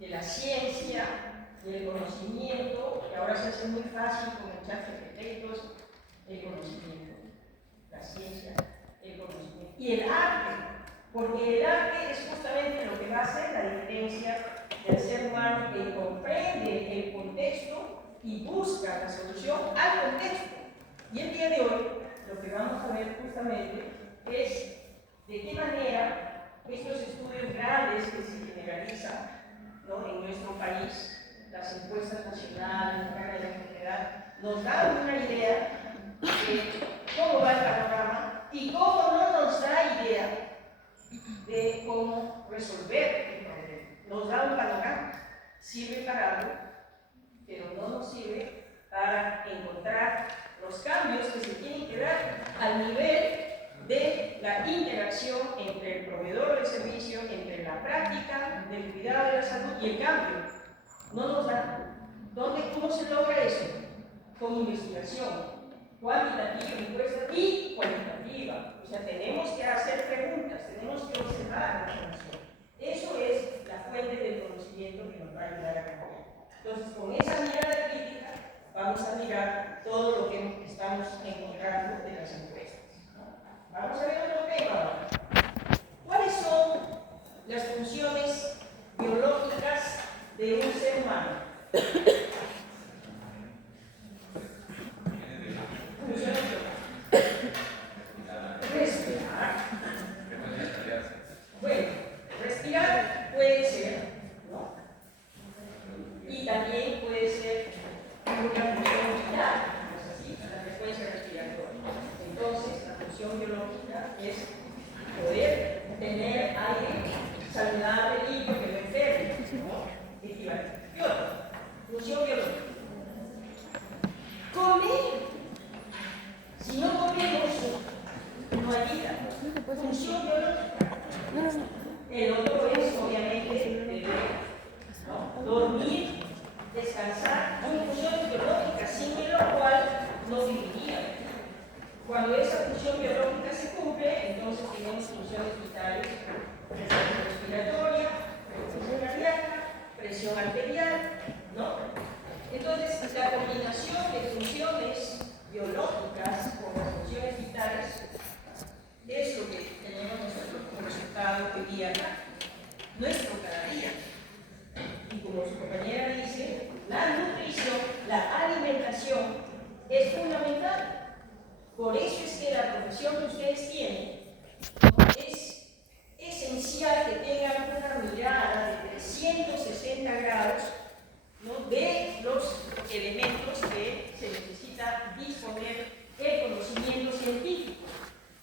de la ciencia, del conocimiento, que ahora se hace muy fácil con el chat de efectos, el conocimiento, la ciencia, el conocimiento y el arte, porque el arte es justamente lo que va a hacer la diferencia del ser humano, que comprende el contexto y busca la solución al contexto. Y el día de hoy lo que vamos a ver justamente es de qué manera estos estudios grandes que se generalizan, ¿no?, en nuestro país, las encuestas nacionales, en general, nos dan una idea de cómo va el panorama y cómo no nos da idea de cómo resolver el problema. Nos da un panorama, sirve para algo, pero no nos sirve para encontrar los cambios que se tienen que dar al nivel de la interacción entre el proveedor del servicio, entre la práctica del cuidado de la salud y el cambio. No nos da. ¿Cómo se logra eso? Con investigación cuantitativa, encuesta y cualitativa. O sea, tenemos que hacer preguntas, tenemos que observar la información. Eso es la fuente del conocimiento que nos va a ayudar a cambiar. Entonces, con esa mirada crítica, vamos a mirar todo lo que estamos encontrando de las encuestas. Vamos a ver otro tema ahora. ¿Cuáles son las funciones biológicas de un ser humano? Funciones biológicas. Respirar. Bueno, respirar puede ser, ¿no? Y también puede ser una función vital, ¿no es así? La frecuencia respiratoria. Entonces, la función biológica es poder tener aire saludable, limpio, que no enferme, ¿no? Equivalente. Y otra, función biológica. Comer. Si no comemos, no hay vida. Función biológica. El otro es, obviamente, ¿no?, dormir, descansar, son funciones biológicas, sin lo cual no viviría. Cuando esa función biológica se cumple, entonces tenemos funciones vitales: presión respiratoria, presión cardíaca, presión arterial, ¿no? Entonces, la combinación de funciones biológicas con las funciones vitales es lo que tenemos nosotros como resultado hoy día, nuestro cada día. Y como su compañera dice, la nutrición, la alimentación es fundamental. Por eso es que la profesión que ustedes tienen, ¿no?, es esencial que tengan una mirada de 360 grados, ¿no?, de los elementos que se necesita disponer el conocimiento científico.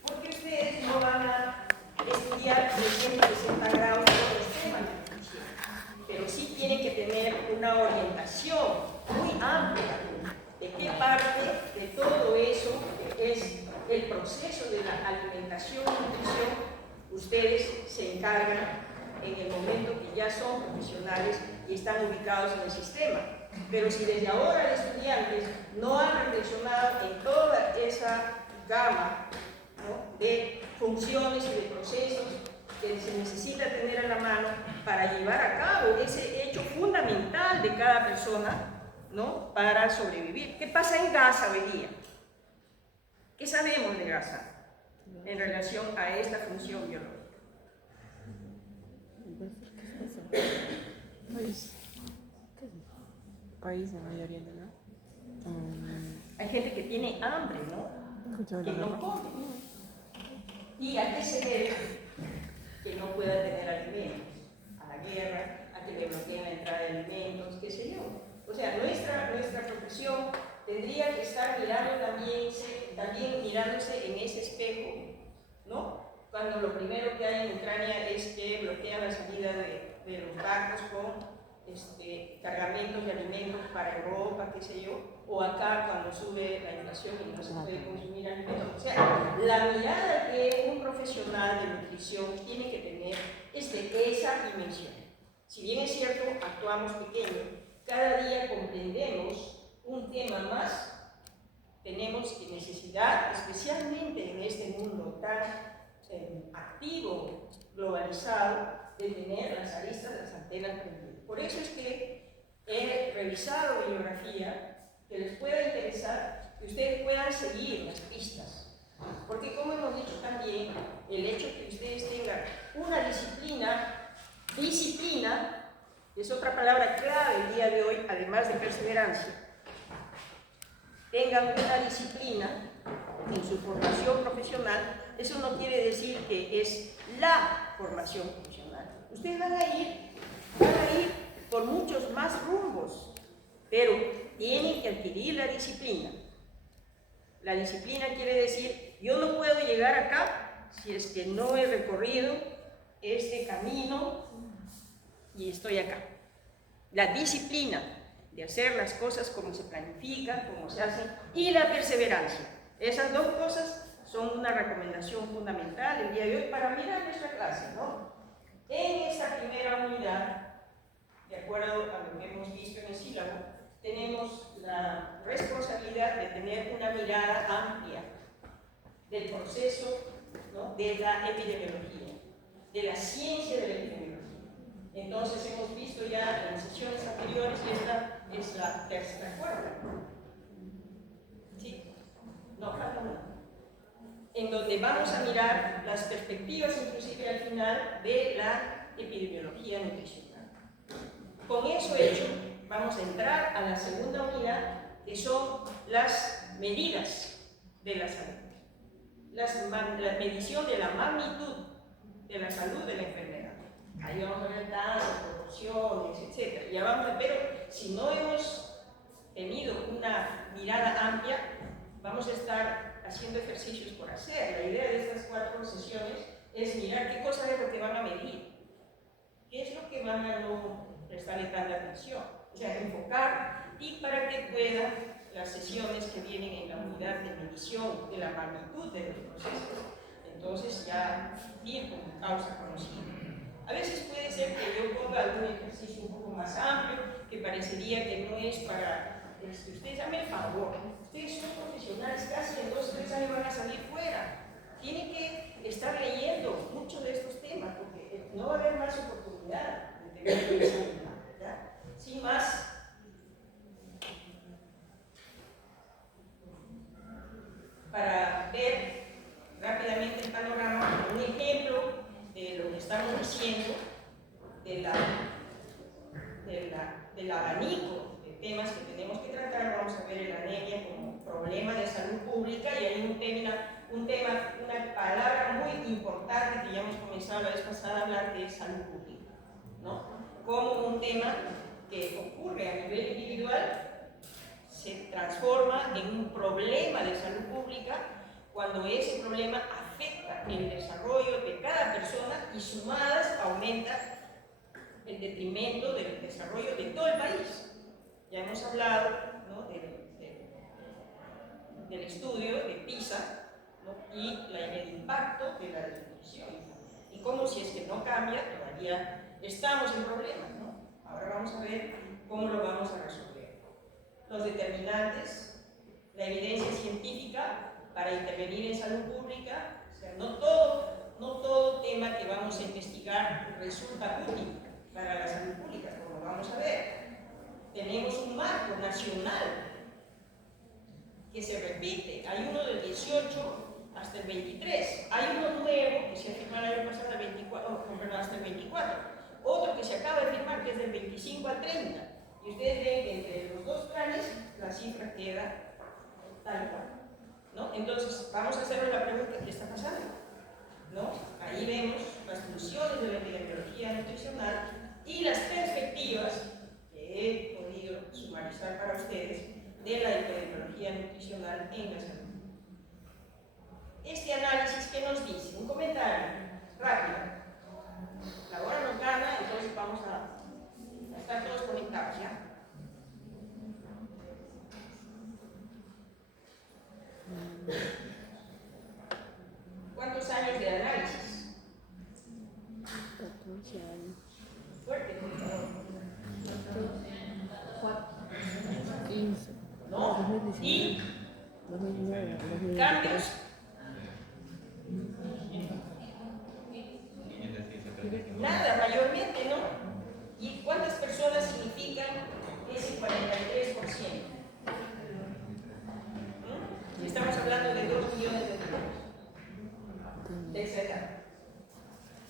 Porque ustedes no van a estudiar 360 grados todos los temas de nutrición, pero sí tienen que tener una orientación muy amplia de qué parte de todo eso que es el proceso de la alimentación y nutrición ustedes se encargan en el momento que ya son profesionales y están ubicados en el sistema. Pero si desde ahora los estudiantes no han reflexionado en toda esa gama, ¿no?, de funciones y de procesos que se necesita tener a la mano para llevar a cabo ese hecho fundamental de cada persona, ¿no?, para sobrevivir. ¿Qué pasa en Gaza hoy día? ¿Qué sabemos de Gaza en relación a esta función biológica? País de Medio Oriente, ¿no? Hay gente que tiene hambre, ¿no?, que no come. ¿Y a qué se debe que no pueda tener alimentos? A la guerra, a que le bloqueen la entrada de alimentos, qué sé yo. O sea, nuestra profesión tendría que estar mirando también mirándose en ese espejo, ¿no? Cuando lo primero que hay en Ucrania es que bloquean la salida de los barcos con cargamentos de alimentos para Europa, qué sé yo, o acá cuando sube la inflación y no se puede consumir alimentos. O sea, la mirada que un profesional de nutrición tiene que tener es de esa dimensión. Si bien es cierto, actuamos pequeño, cada día comprendemos un tema más, tenemos necesidad, especialmente en este mundo tan activo, globalizado, de tener las aristas de las antenas prendidas. Por eso es que he revisado bibliografía que les pueda interesar, que ustedes puedan seguir las pistas. Porque como hemos dicho también, el hecho que ustedes tengan una disciplina, es otra palabra clave el día de hoy, además de perseverancia, tengan una disciplina en su formación profesional, eso no quiere decir que es la formación profesional. Ustedes van a ir por muchos más rumbos, pero tienen que adquirir la disciplina. La disciplina quiere decir, yo no puedo llegar acá si es que no he recorrido este camino y estoy acá. La disciplina de hacer las cosas como se planifican, como se hacen, y la perseverancia. Esas dos cosas son una recomendación fundamental el día de hoy para mirar nuestra clase, ¿no? En esta primera unidad, de acuerdo a lo que hemos visto en el sílabo, tenemos la responsabilidad de tener una mirada amplia del proceso, ¿no?, de la epidemiología, de la ciencia de la epidemiología. Entonces hemos visto ya en sesiones anteriores, y esta es la tercera cuerda. ¿Sí? No, falta una. En donde vamos a mirar las perspectivas, inclusive al final, de la epidemiología nutricional. Con eso hecho, vamos a entrar a la segunda unidad, que son las medidas de la salud. La medición de la magnitud de la salud de la enfermedad. Ahí vamos a ver tasas, proporciones, etc. Ya vamos a ver, si no hemos tenido una mirada amplia, vamos a estar haciendo ejercicios por hacer. La idea de estas 4 sesiones es mirar qué cosa es lo que van a medir, qué es lo que van a no prestarle tanta atención, o sea, enfocar, y para que puedan las sesiones que vienen en la unidad de medición de la magnitud de los procesos, entonces ya ir con causa conocida. A veces puede ser que yo ponga algún ejercicio un poco más amplio, que parecería que no es para... ustedes hagan el favor, ustedes son profesionales, casi en 2 o 3 años van a salir fuera. Tienen que estar leyendo muchos de estos temas, porque no va a haber más oportunidad de tener esa unidad, ¿verdad? Sin más, para ver rápidamente el panorama, un ejemplo de lo que estamos diciendo, del abanico de temas que tenemos que tratar. Vamos a ver el anemia como problema de salud pública, y hay una palabra muy importante que ya hemos comenzado la vez pasada a hablar, de salud pública, ¿no? Como un tema que ocurre a nivel individual se transforma en un problema de salud pública cuando ese problema afecta el desarrollo de cada persona y sumadas aumenta el detrimento del desarrollo de todo el país. Ya hemos hablado, ¿no?, del estudio de PISA, ¿no?, y el impacto de la desnutrición, y cómo, si es que no cambia, todavía estamos en problemas, ¿no? Ahora vamos a ver cómo lo vamos a resolver. Los determinantes, la evidencia científica para intervenir en salud pública. O sea, no todo tema que vamos a investigar resulta útil para la salud pública, como vamos a ver. Tenemos un marco nacional que se repite. Hay uno del 18 hasta el 23. Hay uno nuevo que se firmó el año pasado hasta el 24. Otro que se acaba de firmar, que es del 25 al 30. Y ustedes ven que entre los 2 planes la cifra queda tal cual, ¿no? Entonces, vamos a hacernos la pregunta: ¿qué está pasando? ¿No? Ahí vemos las funciones de la epidemiología nutricional y las perspectivas que he podido sumarizar para ustedes de la epidemiología nutricional en la salud. Este análisis, ¿qué nos dice? Un comentario rápido. La hora nos gana, entonces vamos a estar todos conectados, ¿ya? ¿Cuántos años de análisis? 14 años. Fuerte, por favor. 15. ¿No? 2019. Y 2009, 2023. cambios. Nada, mayormente, ¿no? ¿Y cuántos ¿cuántas personas significan ese 43%? Si estamos hablando de 2 millones de niños de esa edad,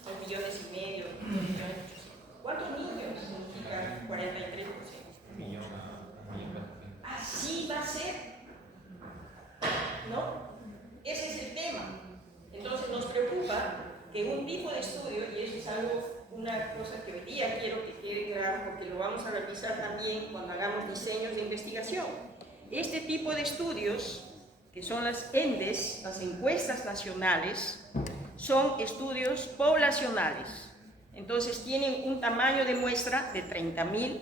2 millones y medio, 2 millones 800. ¿Cuántos niños significan 43%? Así va a ser, ¿no? Ese es el tema. Entonces nos preocupa que un tipo de estudio, y eso es algo, una cosa que hoy día quiero que quede claro, porque lo vamos a revisar también cuando hagamos diseños de investigación. Este tipo de estudios, que son las ENDES, las encuestas nacionales, son estudios poblacionales. Entonces tienen un tamaño de muestra de 30.000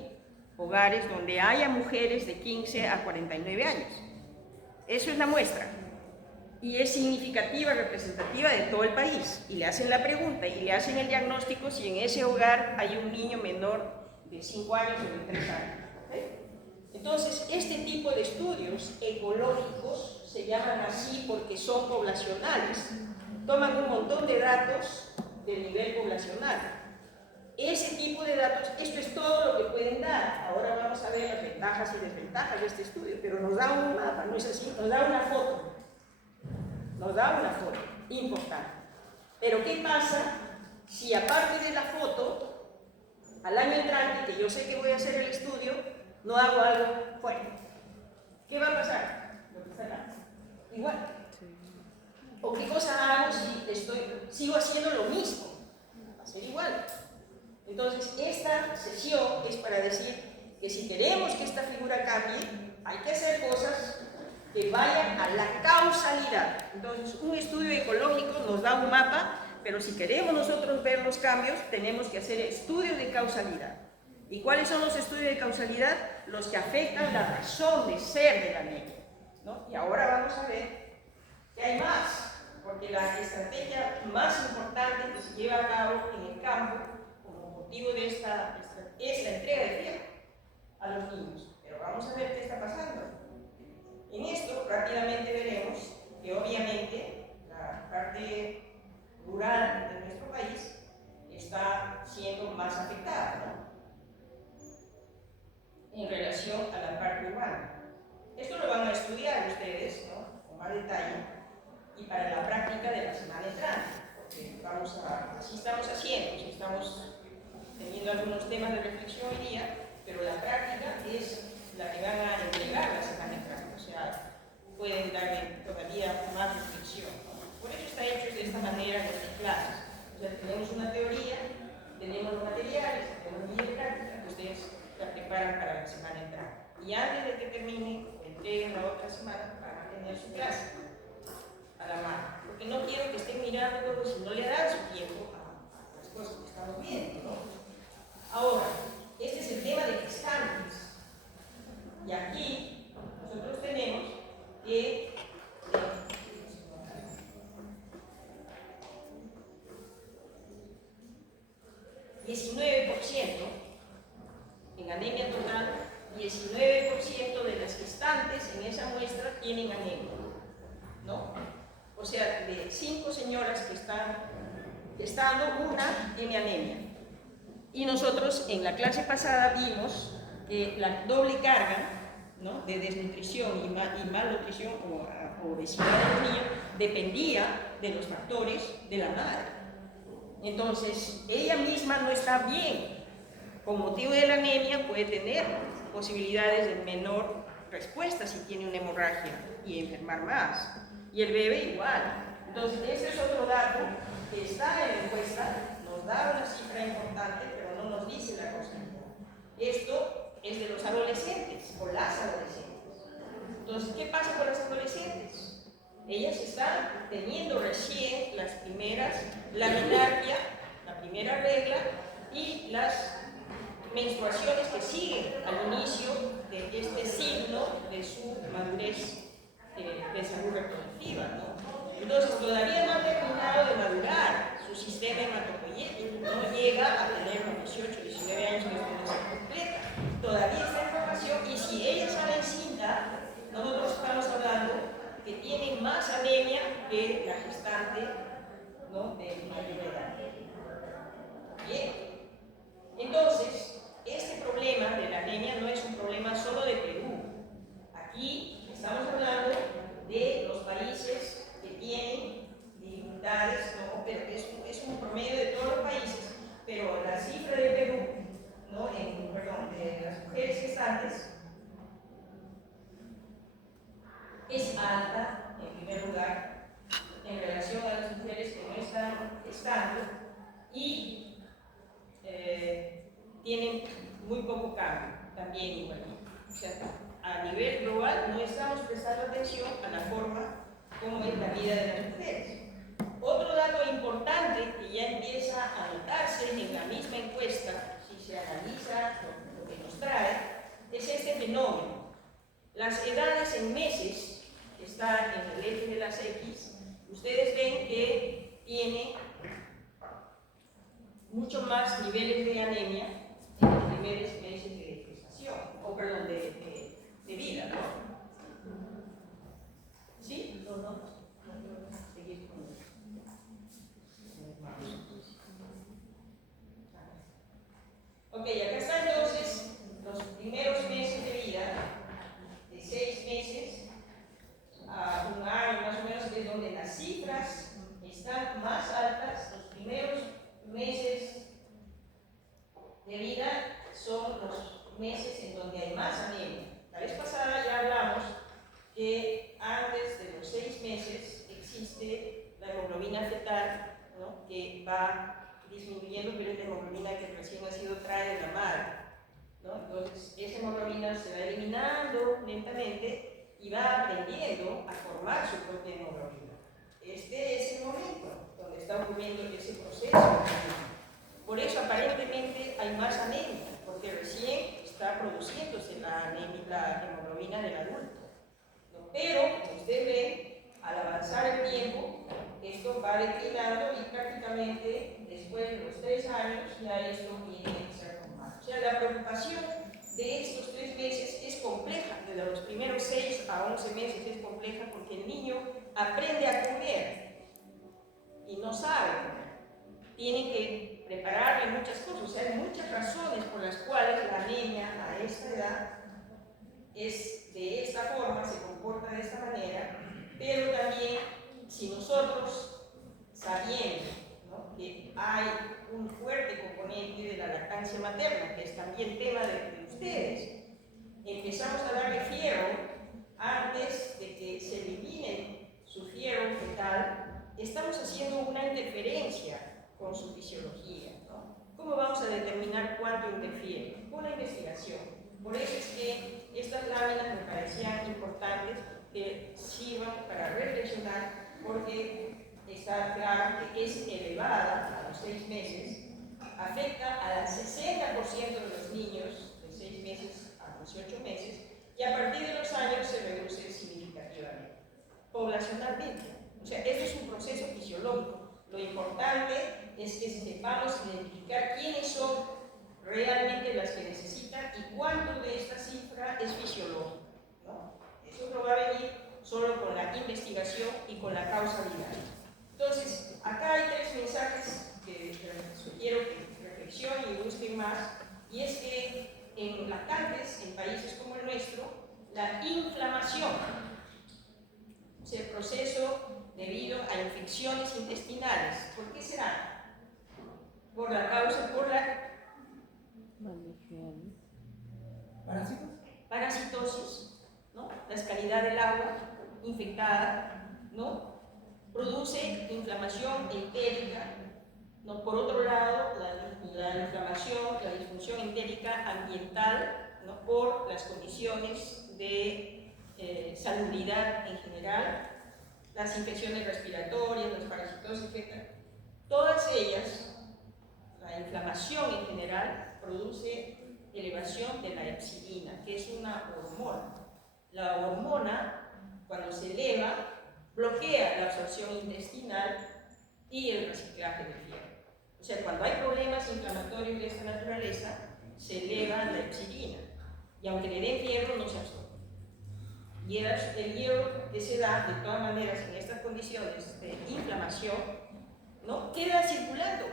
hogares donde haya mujeres de 15 a 49 años. Eso es la muestra. Y es significativa, representativa de todo el país. Y le hacen la pregunta y le hacen el diagnóstico si en ese hogar hay un niño menor de 5 años o de 3 años. ¿Okay? Entonces, este tipo de estudios ecológicos se llaman así porque son poblacionales. Toman un montón de datos del nivel poblacional. Ese tipo de datos, esto es todo lo que pueden dar. Ahora vamos a ver las ventajas y desventajas de este estudio, pero nos da un mapa, ¿no es así? Nos da una foto. Nos da una foto importante. Pero ¿qué pasa si aparte de la foto, al año entrante, que yo sé que voy a hacer el estudio, no hago algo fuerte? ¿Qué va a pasar? Igual. ¿O qué cosa hago si sigo haciendo lo mismo? Va a ser igual. Entonces, esta sesión es para decir que si queremos que esta figura cambie, hay que hacer cosas que vayan a la causalidad. Entonces, un estudio ecológico nos da un mapa, pero si queremos nosotros ver los cambios, tenemos que hacer estudios de causalidad. ¿Y cuáles son los estudios de causalidad? Los que afectan la razón de ser de la anemia, ¿no? Y ahora vamos a ver que hay más, porque la estrategia más importante que se lleva a cabo en el campo, como motivo de esta es la entrega de tierra a los niños. Pero vamos a ver qué está pasando. En esto rápidamente veremos que obviamente la parte rural de nuestro país está siendo más afectada, ¿no? En relación a la parte urbana. Esto lo van a estudiar ustedes, ¿no? Con más detalle y para la práctica de la semana entrante, porque así estamos haciendo, si estamos teniendo algunos temas de reflexión hoy día, pero la práctica es la que van a entregar la semana entrante, o sea, pueden darle todavía más reflexión, ¿no? Por eso está hecho de esta manera en nuestras clases. O sea, tenemos una teoría, tenemos los materiales, tenemos guía de práctica que ustedes la preparan para la semana entrante. Y antes de que termine o entreguen la otra semana, van a tener su clase a la mano. Porque no quiero que estén mirando si no le dan su tiempo a las cosas que estamos viendo, ¿no? Ahora, este es el tema de gestantes. Y aquí nosotros tenemos que 19% en anemia total, 19% de las gestantes en esa muestra tienen anemia, ¿no? O sea, de 5 señoras que están gestando, una tiene anemia. Y nosotros en la clase pasada vimos que la doble carga, ¿no?, de desnutrición y malnutrición o obesidad de los niños dependía de los factores de la madre. Entonces, ella misma no está bien. Con motivo de la anemia puede tener posibilidades de menor respuesta si tiene una hemorragia y enfermar más. Y el bebé igual. Entonces, ese es otro dato que está en la encuesta, nos da una cifra importante, pero no nos dice la cosa. Esto es de los adolescentes o las adolescentes. Entonces, ¿qué pasa con las adolescentes? Ellas están teniendo recién las primeras, la menarquia, la primera regla y las menstruaciones que siguen al inicio de este signo de su madurez de salud reproductiva, ¿no? Entonces, todavía no ha terminado de madurar su sistema hematopoyético, no llega a tener los 18, 19 años que no se completa. Todavía está en formación y si ella sale encinta, nosotros estamos hablando que tiene más anemia que la gestante, ¿no?, de mayor edad. Bien. Entonces, las mujeres gestantes es alta, en primer lugar, en relación a las mujeres que no están gestando y tienen muy poco cambio, también igualito. O sea, a nivel global no estamos prestando atención a la forma como es la vida de las mujeres. Otro dato importante que ya empieza a notarse en la misma encuesta, si se analiza lo que nos trae, es este fenómeno. Las edades en meses, que está en el eje de las X, ustedes ven que tiene mucho más niveles de anemia en los primeros meses de gestación, o perdón, de vida, ¿no? ¿Sí? No. Seguir con eso. Ok, acá están entonces los primeros meses de vida, de 6 meses a un año más o menos, es donde las cifras están más altas. Los primeros meses de vida son los meses en donde hay más anemia. La vez pasada ya hablamos que antes de los 6 meses existe la hemoglobina fetal, ¿no?, que va disminuyendo, pero es la hemoglobina que recién nacido trae de la madre, ¿no? Entonces esa hemoglobina se va eliminando lentamente y va aprendiendo a formar su propia hemoglobina. Este es el momento donde está ocurriendo ese proceso. Por eso aparentemente hay más anemia, porque recién está produciéndose la hemoglobina del adulto, ¿no? Pero, como usted ve, al avanzar el tiempo, esto va declinando y prácticamente después de los 3 años ya esto viene a ser normal. O sea, la preocupación de estos 3 meses es compleja, desde los primeros 6 a 11 meses es compleja porque el niño aprende a comer y no sabe comer. Tiene que prepararle muchas cosas, o sea, hay muchas razones por las cuales la anemia a esta edad es de esta forma, se comporta de esta manera, pero también si nosotros, sabiendo, ¿no?, que hay un fuerte componente de la lactancia materna, que es también tema de ustedes, empezamos a darle fierro antes de que se elimine su fierro fetal, estamos haciendo una interferencia con su fisiología, ¿no? ¿Cómo vamos a determinar cuánto interfiere? Con la investigación. Por eso es que estas láminas me parecían importantes que sirvan para reflexionar, porque está claro que es elevada a los 6 meses, afecta al 60% de los niños de 6 meses a 18 meses, y a partir de los años se reduce significativamente, poblacionalmente. O sea, esto es un proceso fisiológico. Lo importante es que sepamos identificar quiénes son realmente las que necesitan y cuánto de esta cifra es fisiológico, ¿no? Eso no va a venir solo con la investigación y con la causalidad. Entonces, acá hay 3 mensajes que sugiero que reflexionen y busquen más, y es que en lactantes, en países como el nuestro, la inflamación, o sea, el proceso debido a infecciones intestinales. ¿Por qué será? Por la causa, por la parasitosis, ¿no? La escalidad del agua infectada, ¿no?, produce inflamación entérica, ¿no? Por otro lado, la inflamación, la disfunción entérica ambiental, ¿no?, por las condiciones de salubridad en general, las infecciones respiratorias, las parasitosis, etc. Todas ellas, la inflamación en general, produce elevación de la epsilina, que es una hormona. La hormona, cuando se eleva, bloquea la absorción intestinal y el reciclaje de fierro. O sea, cuando hay problemas inflamatorios de esta naturaleza, se eleva la epsilina, y aunque le den fierro, no se absorbe. Y el hierro que se da, de todas maneras, en estas condiciones de inflamación, ¿no?, queda circulando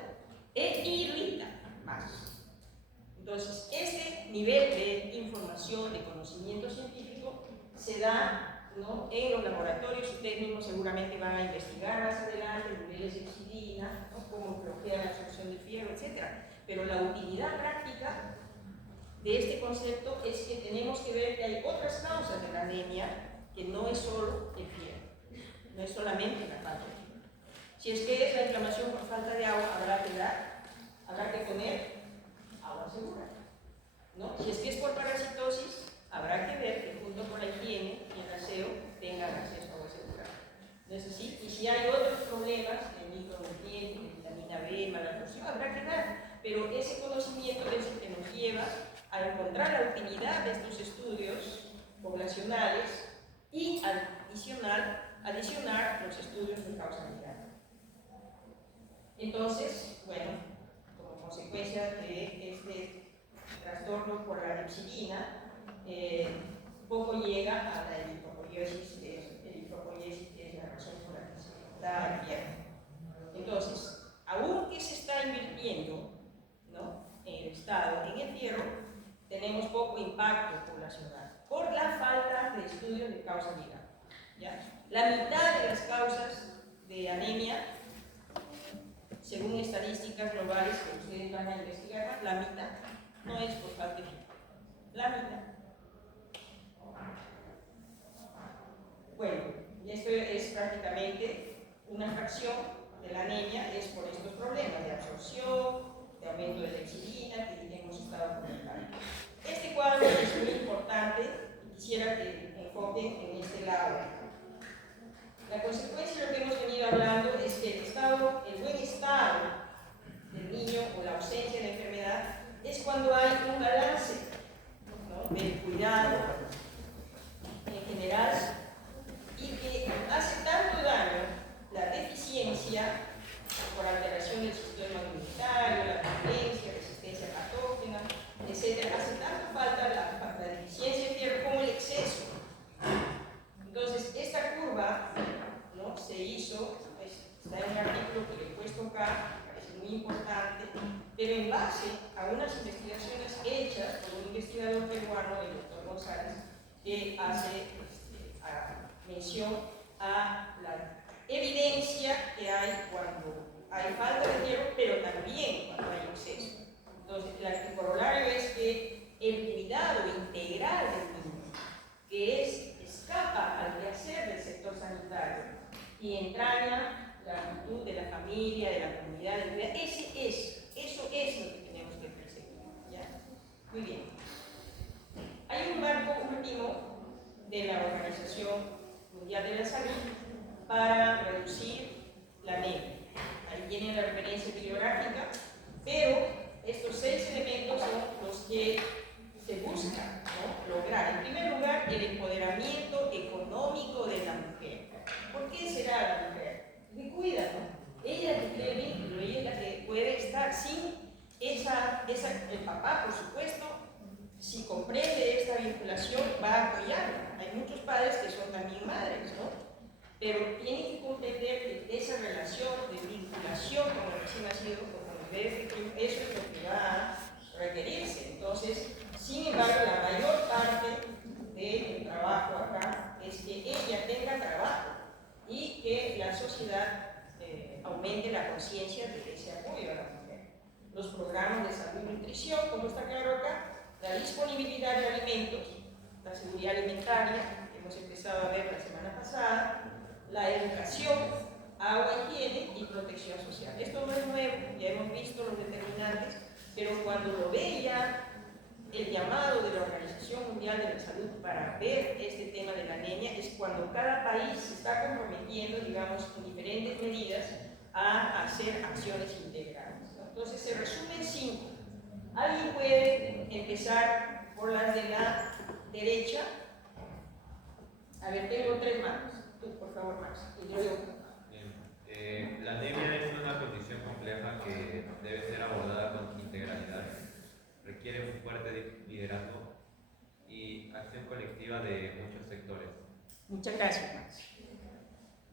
e irrita más. Entonces, este nivel de información, de conocimiento científico, se da, ¿no?, en los laboratorios. Ustedes mismos seguramente van a investigar más adelante niveles de epsilina, ¿no?, cómo bloquea la absorción de fierro, etc. Pero la utilidad práctica de este concepto es que tenemos que ver que hay otras causas de la anemia, que no es solo el fiebre, no es solamente la falta de fiebre. Si es que es la inflamación por falta de agua, habrá que poner agua segura, ¿no? Si es que es por parasitosis, habrá que ver que junto con la higiene y el aseo tengan acceso a agua segura. ¿No es así? Y si hay otros problemas de micronutrientes, de vitamina B, malabsorción, habrá que dar. Pero ese conocimiento es el que nos lleva a encontrar la utilidad de estos estudios poblacionales y adicionar los estudios de causalidad. Entonces, bueno, como consecuencia de este trastorno por la nepsilina, poco llega a la eritropoiesis, que es la razón por la que se da el hierro. Entonces, aunque se está invirtiendo, ¿no?, en el Estado en el hierro, tenemos poco impacto poblacional por la falta de estudios de causalidad, ¿ya? La mitad de las causas de anemia, según estadísticas globales que ustedes van a investigar, la mitad no es por falta de fibra. La mitad. Bueno, y esto es prácticamente una fracción de la anemia, es por estos problemas de absorción, de aumento de la insulina que hemos estado comentando. Este cuadro es muy importante y quisiera que enfoquen en este lado. La consecuencia de lo que hemos venido hablando es que el buen estado del niño o la ausencia de la enfermedad es cuando hay un balance, ¿no?, del cuidado en general, y que hace tanto daño la deficiencia por alteración del sistema inmunitario, la violencia, resistencia patógena, etc. Hace tanto falta la deficiencia de hierro como el exceso. Entonces, esta curva, ¿no?, se hizo, está en un artículo que le he puesto acá, me parece muy importante, pero en base a unas investigaciones hechas por un investigador peruano, el doctor González, que hace mención a la evidencia que hay cuando hay falta de hierro, pero también cuando hay exceso. Entonces, el corolario es que el cuidado integral del niño, que escapa al quehacer del sector sanitario y entraña la actitud de la familia, de la comunidad, eso es lo que tenemos que perseguir, ¿ya? Muy bien. Hay un marco último de la Organización Mundial de la Salud para reducir la anemia. Ahí tienen la referencia bibliográfica, pero estos 6 elementos son los que se busca, ¿no?, lograr. En primer lugar, el empoderamiento económico de la mujer. ¿Por qué será la mujer? Que cuida, ¿no? Ella que tiene vínculo, ella que puede estar sin el papá, por supuesto, si comprende esta vinculación, va a apoyarla. Hay muchos padres que son también madres, ¿no? Pero tienen que comprender que esa relación de vinculación con el recién nacido, con el bebé, eso es lo que va a requerirse. Entonces, sin embargo, la mayor parte del trabajo acá es que ella tenga trabajo y que la sociedad aumente la conciencia de ese apoyo a la mujer. Los programas de salud y nutrición, como está claro acá, la disponibilidad de alimentos, la seguridad alimentaria, que hemos empezado a ver la semana pasada, la educación, agua, higiene y protección social. Esto no es nuevo, ya hemos visto los determinantes, pero cuando lo ve ya el llamado de la Organización Mundial de la Salud para ver este tema de la anemia, es cuando cada país se está comprometiendo, digamos, con diferentes medidas a hacer acciones integrales, ¿no? Entonces se resume en 5. ¿Alguien puede empezar por las de la derecha? A ver, tengo 3 manos. Tú, por favor, Max. Y yo digo. La anemia es una condición compleja que debe ser abordada con integralidad. Requiere un fuerte liderazgo y acción colectiva de muchos sectores. Muchas gracias, Max.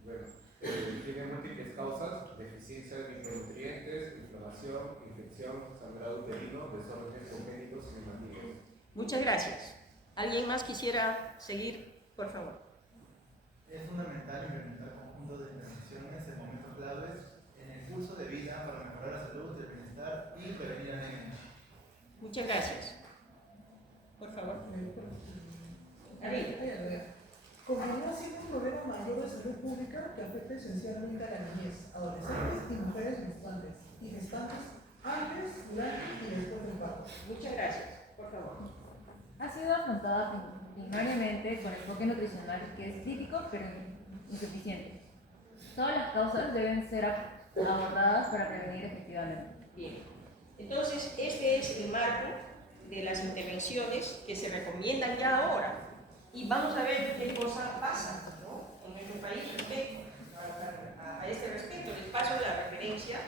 Bueno, tiene múltiples causas: deficiencia de micronutrientes, inflamación, infección, sangrado uterino, desórdenes congénitos y hematílicos. Muchas gracias. ¿Alguien más quisiera seguir? Por favor. Es fundamental implementar conjuntos de intervenciones en momentos claves en el curso de vida para mejorar la salud, el bienestar y prevenir anemia. Muchas gracias. que afecta esencialmente a la niñez, adolescentes y mujeres menstruantes y gestantes antes, durante y después del parto. Muchas gracias. Por favor. Ha sido afrontada primariamente con enfoque nutricional que es crítico pero insuficiente. Todas las causas deben ser abordadas para prevenir efectivamente. Bien. Entonces, este es el marco de las intervenciones que se recomiendan ya ahora. Y vamos a ver qué cosa pasa, ¿no?, en nuestro país respecto a este respecto. Les paso la referencia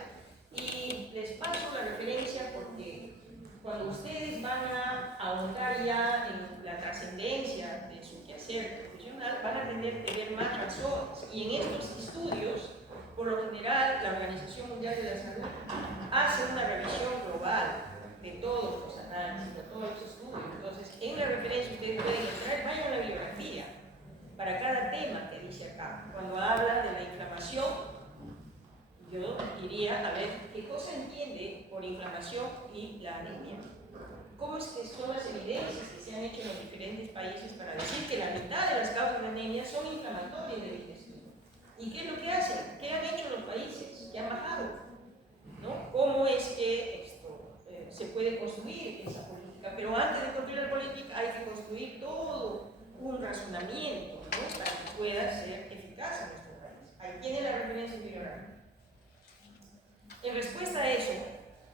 y les paso la referencia porque cuando ustedes van a ahondar ya en la trascendencia de su quehacer profesional, van a tener que ver más razones. Y en estos estudios, por lo general, la Organización Mundial de la Salud hace una revisión global de todos los análisis, de todos los estudios. Entonces, en la referencia ustedes pueden entrar, vayan a la bibliografía para cada tema que dice acá. Cuando habla de la inflamación, yo diría, a ver, ¿qué cosa entiende por inflamación y la anemia? ¿Cómo es que son las evidencias que se han hecho en los diferentes países para decir que la mitad de las causas de anemia son inflamatorias del intestino? ¿Y qué es lo que hacen? ¿Qué han hecho los países que han bajado? ¿No? ¿Cómo es que esto se puede construir esa política? Pero antes de construir la política hay que construir todo un razonamiento, ¿no?, para que pueda ser eficaz en nuestro país. Ahí tiene la referencia bibliográfica. En respuesta a eso,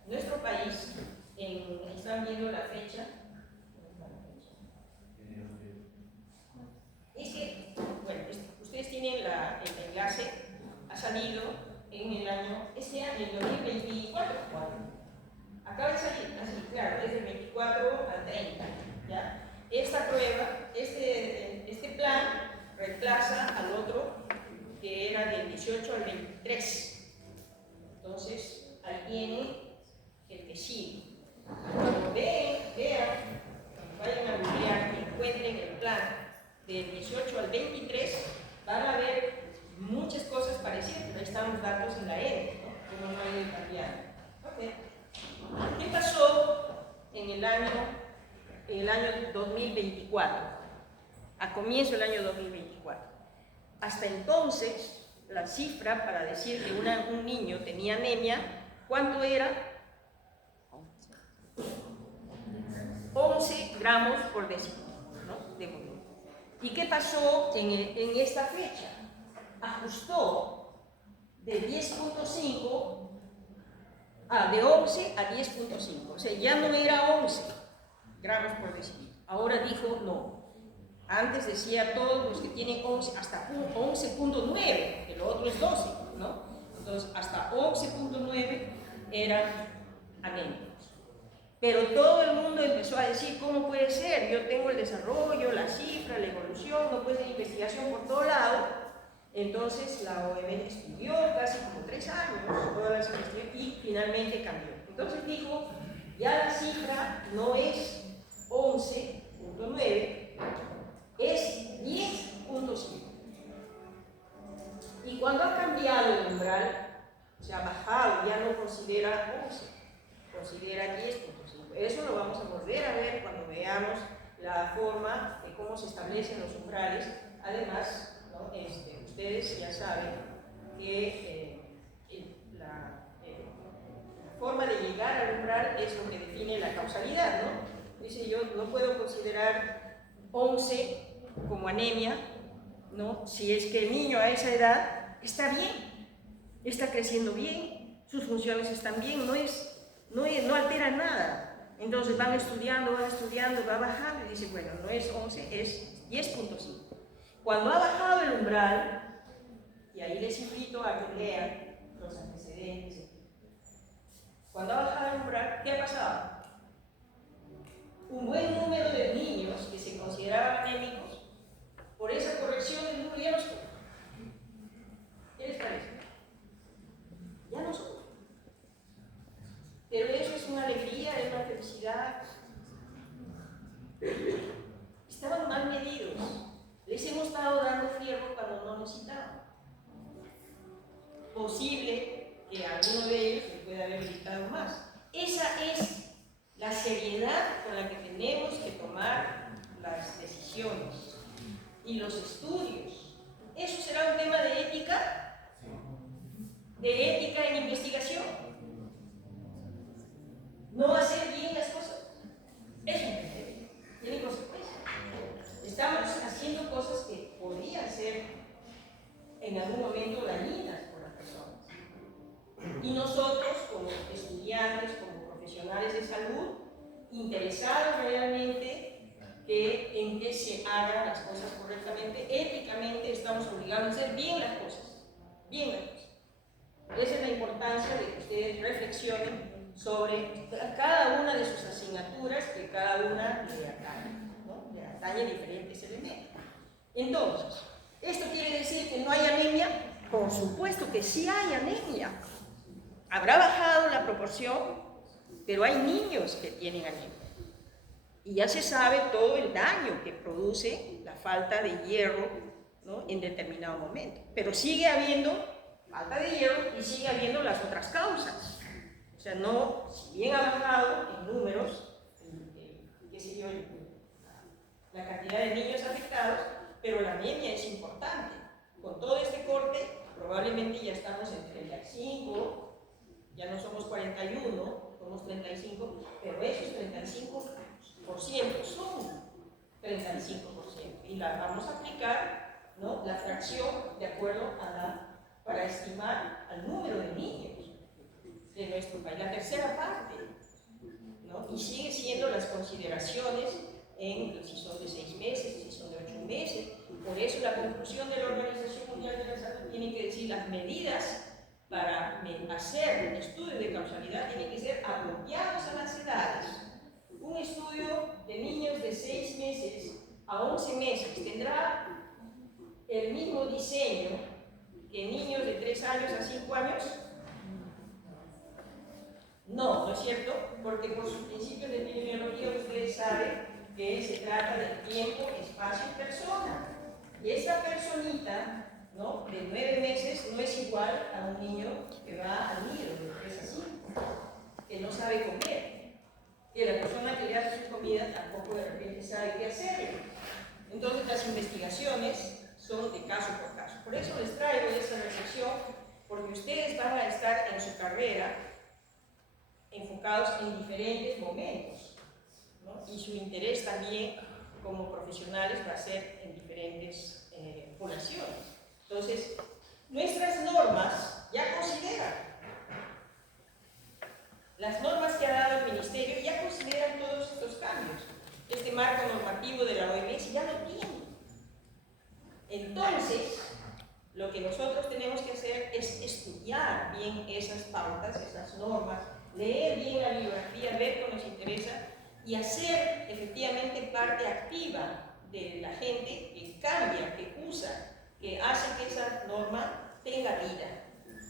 nuestro país, están viendo la fecha, es que, bueno, ustedes tienen el enlace, ha salido en el año, este año, el 2024, acaba de salir, así, claro, desde el 24 al 30, ¿ya? Esta prueba, este plan reemplaza al otro que era del 18 al 23. Entonces, ahí viene el que sigue. Cuando vean, cuando vayan a googlear y encuentren el plan del 18 al 23, van a ver muchas cosas parecidas, pero ahí están los datos en la N, ¿no?, como no ha ido cambiando. Okay. ¿Qué pasó en el año 2024? A comienzo del año 2024. Hasta entonces, la cifra para decir que un niño tenía anemia, ¿cuánto era? 11 gramos por decilitro, ¿no?, de volumen. ¿Y qué pasó en esta fecha? Ajustó de 10.5 de 11 a 10.5, o sea, ya no era 11 gramos por decilitro. Ahora dijo no. Antes decía todos los que tienen 11 hasta 11.9, que lo otro es 12, ¿no? Entonces, hasta 11.9 eran anémicos. Pero todo el mundo empezó a decir, ¿cómo puede ser? Yo tengo el desarrollo, la cifra, la evolución, no puede ser investigación por todo lado. Entonces, la OMS estudió casi como 3 años todas las investigaciones y finalmente cambió. Entonces dijo, ya la cifra no es 11.9, es 10.5. Y cuando ha cambiado el umbral, se ha bajado, ya no considera 11, considera 10.5. Eso lo vamos a volver a ver cuando veamos la forma de cómo se establecen los umbrales. Además, ¿no?, ustedes ya saben que la forma de llegar al umbral es lo que define la causalidad, ¿no? Dice, yo no puedo considerar 11 como anemia, ¿no?, si es que el niño a esa edad está bien, está creciendo bien, sus funciones están bien, no altera nada. Entonces van estudiando, va bajando y dice, bueno, no es 11, es 10.5. Cuando ha bajado el umbral, y ahí les invito a que lean los antecedentes, cuando ha bajado el umbral, ¿qué ha pasado? Un buen número de niños que se consideraban anémicos, por esa corrección del número ya no son. ¿Qué les parece? Ya no son. Pero eso es una alegría, es una felicidad. Estaban mal medidos. Les hemos estado dando fierro cuando no necesitaban. Posible que alguno de ellos se pueda haber gritado más. Esa es la seriedad con la que tenemos que tomar las decisiones y los estudios. ¿Eso será un tema de ética? interesados realmente en que se hagan las cosas correctamente, éticamente estamos obligados a hacer bien las cosas, bien las cosas. Esa es la importancia de que ustedes reflexionen sobre cada una de sus asignaturas, que cada una le atañe, ¿no? Le atañe diferentes elementos. Entonces, ¿esto quiere decir que no hay anemia? Por supuesto que sí hay anemia. Habrá bajado la proporción, pero hay niños que tienen anemia. Y ya se sabe todo el daño que produce la falta de hierro, ¿no? En determinado momento. Pero sigue habiendo falta de hierro y sigue habiendo las otras causas. O sea, no, si bien ha bajado en números, qué sé yo, la cantidad de niños afectados, pero la anemia es importante. Con todo este corte, probablemente ya estamos en 35, ya no somos 41, somos 35, pero esos 35% son 35%. Y la vamos a aplicar, ¿no? La fracción de acuerdo para estimar al número de niños de nuestro país, la tercera parte, ¿no? Y sigue siendo las consideraciones en si son de 6 meses, si son de 8 meses. Por eso la conclusión de la Organización Mundial de la Salud tiene que decir las medidas para hacer estudios de causalidad tienen que ser apropiados a las edades. Un estudio de niños de 6 meses a 11 meses tendrá el mismo diseño que niños de 3 años a 5 años. No, ¿no es cierto? Porque por sus principios de epidemiología ustedes saben que se trata de tiempo, espacio y persona. Y esta personita, ¿no?, de 9 meses no es igual a un niño que va al nido de 3 a 5, que no sabe comer, que la persona que le hace su comida tampoco de repente sabe qué hacer. Entonces las investigaciones son de caso por caso. Por eso les traigo esa reflexión, porque ustedes van a estar en su carrera enfocados en diferentes momentos, ¿no? Y su interés también como profesionales va a ser en diferentes poblaciones. Entonces, nuestras normas ya consideran, las normas que ha dado el Ministerio ya consideran todos estos cambios. Este marco normativo de la OMS ya lo tiene. Entonces, lo que nosotros tenemos que hacer es estudiar bien esas pautas, esas normas, leer bien la bibliografía, ver cómo nos interesa y hacer efectivamente parte activa de la gente que cambia, que usa, que hace que esa norma tenga vida,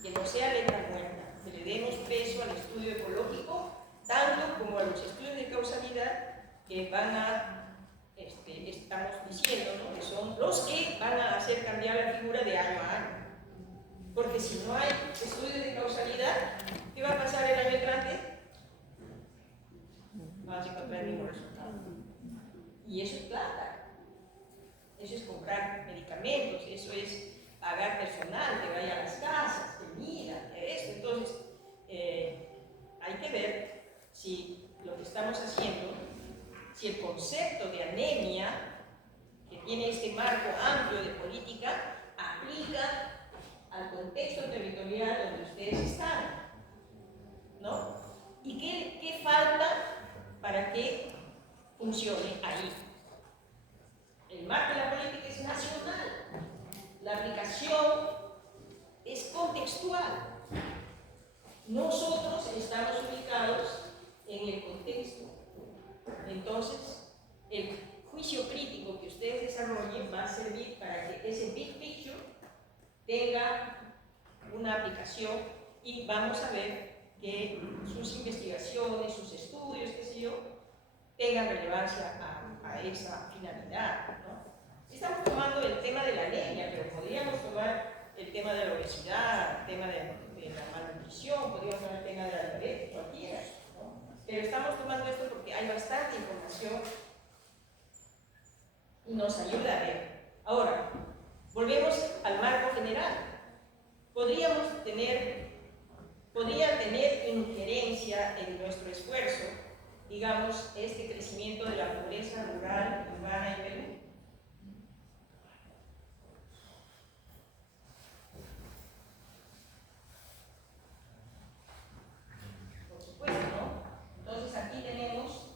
que no sea letra muerta, que le demos peso al estudio ecológico, tanto como a los estudios de causalidad que van a, estamos diciendo, ¿no?, que son los que van a hacer cambiar la figura de año a año. Porque si no hay estudios de causalidad, ¿qué va a pasar el año entrante? Vamos a encontrar el mismo resultado. Y eso es plata. Eso es comprar medicamentos, eso es pagar personal que vaya a las casas, que mira, que esto. Entonces, hay que ver si lo que estamos haciendo, si el concepto de anemia, que tiene este marco amplio de política, aplica al contexto territorial donde ustedes están, ¿no? ¿Y qué falta para que funcione ahí? El marco de la política es nacional, la aplicación es contextual. Nosotros estamos ubicados en el contexto. Entonces, el juicio crítico que ustedes desarrollen va a servir para que ese big picture tenga una aplicación y vamos a ver que sus investigaciones, sus estudios, qué sé yo, tengan relevancia a esa finalidad, ¿no? Estamos tomando el tema de la anemia, pero podríamos tomar el tema de la obesidad, el tema de la malnutrición, podríamos tomar el tema de la diabetes, cualquiera, ¿no? Pero estamos tomando esto porque hay bastante información y nos ayuda a ver. Ahora, volvemos al marco general. Podría tener injerencia en nuestro esfuerzo, digamos, este crecimiento de la pobreza rural urbana en Perú. Por supuesto, ¿no? Entonces aquí tenemos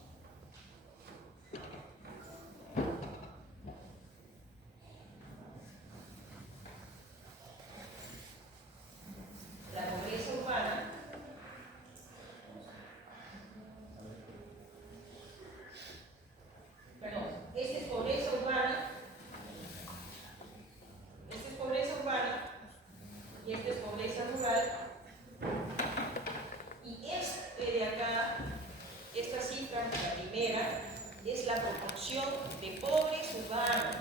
la primera, es la proporción de pobres urbanos.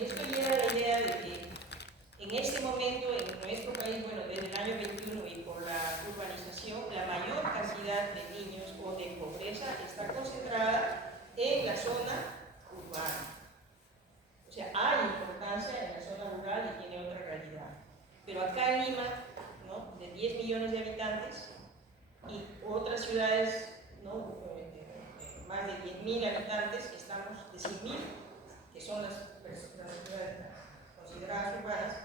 Esto lleva a la idea de que en este momento en nuestro país, bueno, desde el año 21 y por la urbanización, la mayor cantidad de niños o de pobreza está concentrada en la zona urbana. O sea, hay importancia en la zona rural y tiene otra realidad. Pero acá en Lima, ¿no?, de 10 millones de habitantes y otras ciudades, ¿no?, más de 10.000 habitantes, estamos de 100.000, que son las ciudades consideradas urbanas,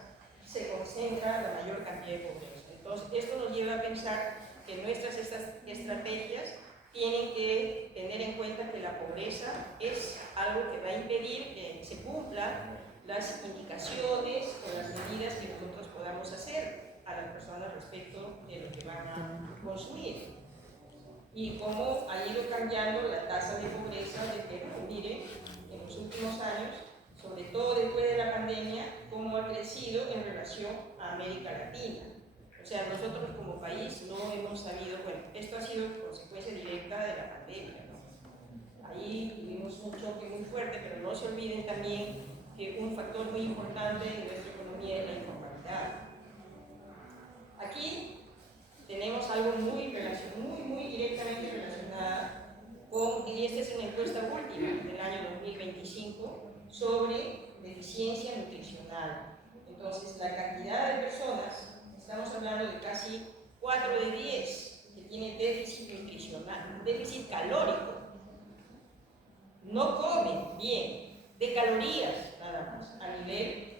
se concentra la mayor cantidad de pobreza. Entonces, esto nos lleva a pensar que nuestras estrategias tienen que tener en cuenta que la pobreza es algo que va a impedir que se cumplan las indicaciones o las medidas que nosotros podamos hacer a las personas respecto de lo que van a consumir. Y cómo ha ido cambiando la tasa de pobreza de Perú. Miren, en los últimos años, sobre todo después de la pandemia, cómo ha crecido en relación a América Latina. O sea, nosotros como país no hemos sabido, bueno, esto ha sido consecuencia directa de la pandemia, ¿no? Ahí tuvimos un choque muy fuerte, pero no se olviden también que un factor muy importante en nuestra economía es la informalidad. Aquí tenemos algo muy directamente relacionado con, y esta es una encuesta última del año 2025 sobre deficiencia nutricional. Entonces, la cantidad de personas, estamos hablando de casi 4 de 10 que tienen déficit nutricional, déficit calórico. No comen bien, de calorías nada más, a nivel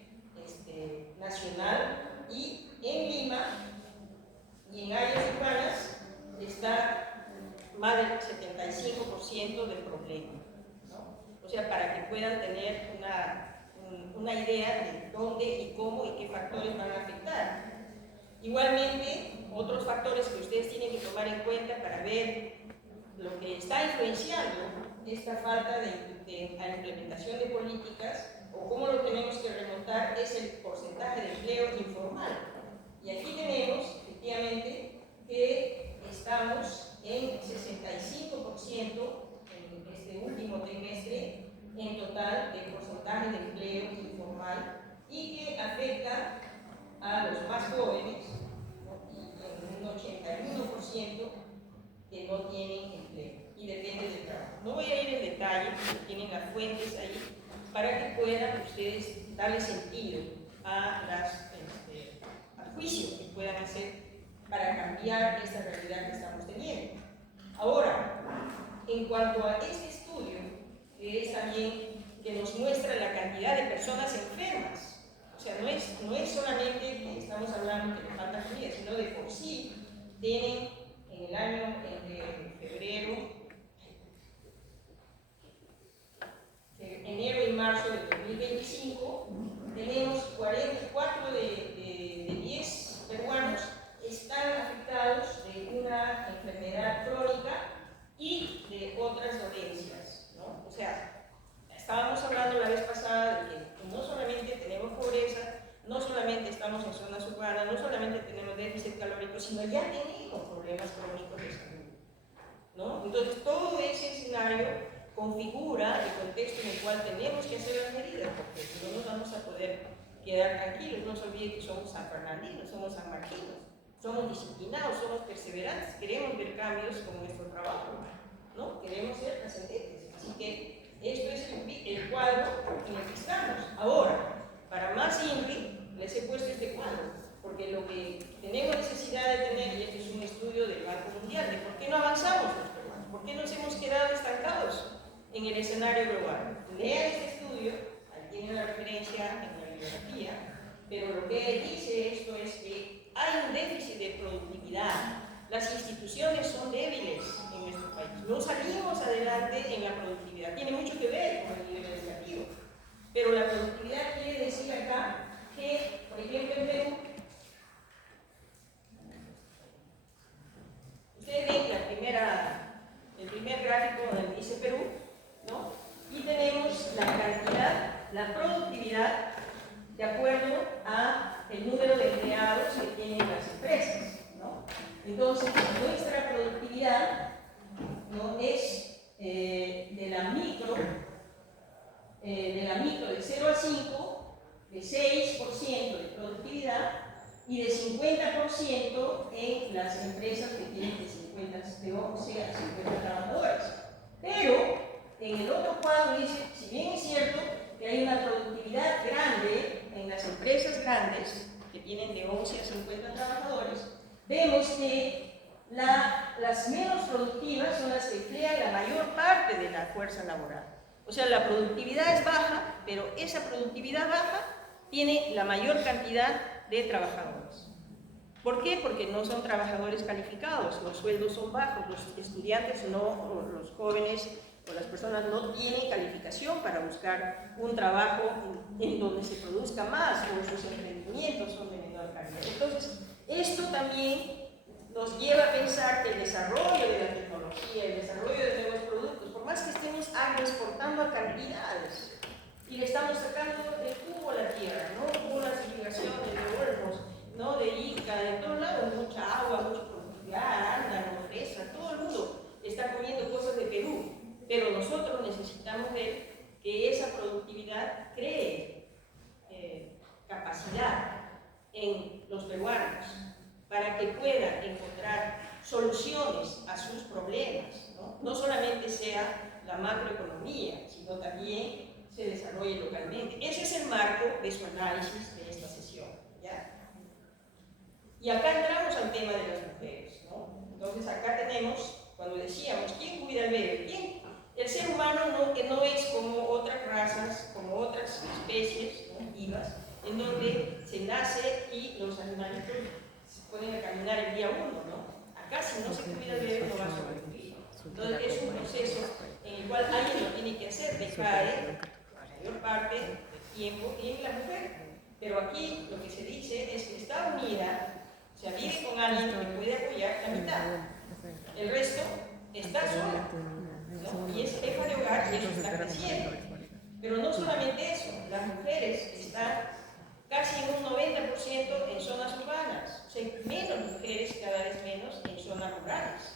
nacional, y en Lima y en áreas urbanas está más del 75% del problema, ¿no? O sea, para que puedan tener una idea de dónde y cómo y qué factores van a afectar. Igualmente, otros factores que ustedes tienen que tomar en cuenta para ver lo que está influenciando esta falta de la implementación de políticas o cómo lo tenemos que remontar es el porcentaje de empleo informal. Y aquí tenemos, efectivamente, que estamos en 65% en este último trimestre en total de porcentaje de empleo informal y que afecta a los más jóvenes, ¿no?, y en un 81% que no tienen empleo y depende del trabajo. No voy a ir en detalle, porque tienen las fuentes ahí para que puedan ustedes darle sentido a al juicio que puedan hacer para cambiar esta realidad que estamos teniendo. Ahora, en cuanto a este estudio, que es también que nos muestra la cantidad de personas enfermas, o sea, no es solamente que estamos hablando que les falta comida, sino de por sí tienen en el año enero y marzo del 2025, tenemos 44 de 10 peruanos están afectados de una enfermedad crónica y de otras dolencias, ¿no? O sea, estábamos hablando la vez pasada de que no solamente tenemos pobreza, no solamente estamos en zonas urbanas, no solamente tenemos déficit calórico, sino ya tenemos problemas crónicos de salud, ¿no? Entonces, todo ese escenario configura el contexto en el cual tenemos que hacer las medidas, porque si no nos vamos a poder quedar tranquilos. No se olviden que somos sanfernandinos, somos sanmarquinos, somos disciplinados, somos perseverantes, queremos ver cambios con nuestro trabajo, ¿no? Queremos ser trascendentes. Así que esto es el cuadro en el que estamos. Ahora, para más simple, les he puesto este cuadro, porque lo que tenemos necesidad de tener, y este es un estudio del Banco Mundial, de por qué no avanzamos los peruanos, por qué nos hemos quedado estancados en el escenario global. Lean este estudio, ahí tienen la referencia en la bibliografía, pero lo que dice esto es que hay un déficit de productividad. Las instituciones son débiles en nuestro país. No salimos adelante en la productividad. Tiene mucho que ver con el nivel educativo. Pero la productividad quiere decir acá que, por ejemplo, en Perú, ustedes ven el primer gráfico donde dice Perú, ¿no? Y tenemos la cantidad, la productividad, de acuerdo a el número de empleados que tienen las empresas, ¿no? Entonces, nuestra productividad, ¿no?, es 50 trabajadores. Pero en el otro cuadro dice, si bien es cierto que hay una productividad grande en las empresas grandes, que tienen de 11 a 50 trabajadores, vemos que las menos productivas son las que emplean la mayor parte de la fuerza laboral. O sea, la productividad es baja, pero esa productividad baja tiene la mayor cantidad de trabajadores. ¿Por qué? Porque no son trabajadores calificados, los sueldos son bajos, los estudiantes no, o los jóvenes o las personas no tienen calificación para buscar un trabajo en donde se produzca más, o sus emprendimientos son de menor calidad. Entonces, esto también nos lleva a pensar que el desarrollo de la tecnología, el desarrollo de nuevos productos, por más que estemos exportando a cantidades y le estamos sacando el cubo a la tierra, ¿no? Hubo unas irrigaciones de Olmos, ¿no? De Ica, de todos lados, mucha agua, mucha productividad, arándano, fresa, todo el mundo está comiendo cosas de Perú, pero nosotros necesitamos ver que esa productividad cree capacidad en los peruanos para que puedan encontrar soluciones a sus problemas, ¿no? No solamente sea la macroeconomía, sino también se desarrolle localmente. Ese es el marco de su análisis de esta sesión, ¿ya? Y acá entramos al tema de las mujeres, ¿no? Entonces acá tenemos, cuando decíamos, ¿quién cuida al bebé? ¿Quién? El ser humano que no es como otras razas, como otras especies, ¿no? Vivas, en donde se nace y los animalitos se ponen a caminar el día 1, ¿no? Acá si no se cuida el bebé no va a sobrevivir. Entonces es un proceso en el cual alguien lo tiene que hacer, decae la mayor parte del tiempo en la mujer. Pero aquí lo que se dice es que está unida, o sea, vive con alguien que puede apoyar la mitad. El resto está sola, ¿no? Y es jefa de hogar y eso está creciendo. Pero no solamente eso, las mujeres están casi en un 90% en zonas urbanas, o sea, menos mujeres, cada vez menos en zonas rurales.